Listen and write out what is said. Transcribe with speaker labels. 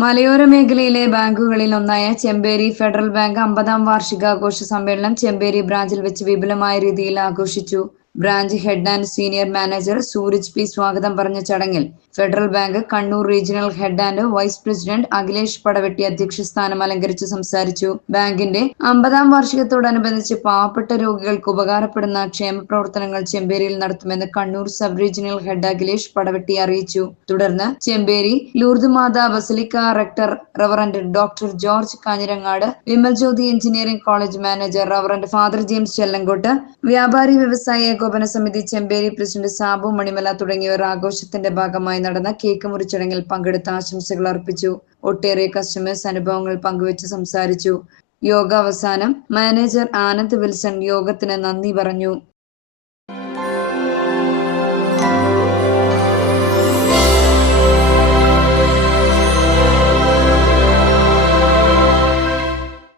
Speaker 1: മലയോര മേഖലയിലെ ബാങ്കുകളിൽ ഒന്നായ ചെമ്പേരി ഫെഡറൽ ബാങ്ക് അമ്പതാം വാർഷികാഘോഷ സമ്മേളനം ചെമ്പേരി ബ്രാഞ്ചിൽ വെച്ച് വിപുലമായ രീതിയിൽ ആഘോഷിച്ചു. Branch head and senior manager Suraj P സ്വാഗതം പറഞ്ഞ ചടങ്ങിൽ federal bank Kannur regional head and vice president Akhilesh Padavetti അധ്യക്ഷ സ്ഥാനം അലങ്കരിച്ച് സംസാരിച്ചു. ബാങ്കിന്റെ അമ്പതാം വാർഷികത്തോടനുബന്ധിച്ച് പാവപ്പെട്ട രോഗികൾക്ക് ഉപകാരപ്പെടുന്ന ക്ഷേമ പ്രവർത്തനങ്ങൾ ചെമ്പേരിയിൽ നടത്തുമെന്ന് Kannur sub regional head Akhilesh Padavetti അറിയിച്ചു. തുടർന്ന് Chemperi Lourdes Mata basilica rector reverend doctor George Kanjirangad Vimal Jyothi engineering college manager reverend father James Chellankot വ്യാപാരി വ്യവസായ ഏകോപന സമിതി ചെമ്പേരി പ്രസിഡന്റ് സാബു മണിമല തുടങ്ങിയവർ ആഘോഷത്തിന്റെ ഭാഗമായി നടന്ന കേക്ക് മുറിച്ചടങ്ങിൽ പങ്കെടുത്ത ആശംസകൾ അർപ്പിച്ചു. ഒട്ടേറെ കസ്റ്റമേഴ്സ് അനുഭവങ്ങൾ പങ്കുവച്ച് സംസാരിച്ചു. യോഗ അവസാനം മാനേജർ ആനന്ദ് വിൽസൺ യോഗത്തിന് നന്ദി പറഞ്ഞു.